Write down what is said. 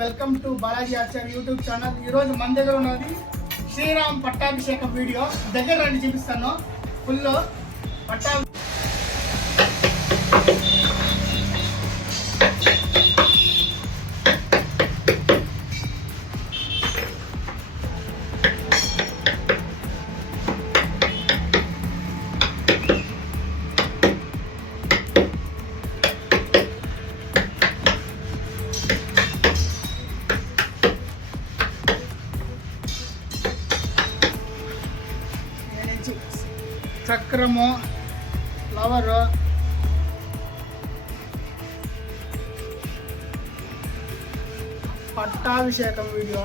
Welcome to Balaji Achari YouTube channel. ఈరోజు మన దగ్గర ఉన్నది శ్రీరామ్ పట్టాభిషేకం వీడియో. దగ్గర రండి చూపిస్తాను. ఫుల్ పట్టా చక్రము, ఫ్లవరు, పట్టాభిషేకం వీడియో.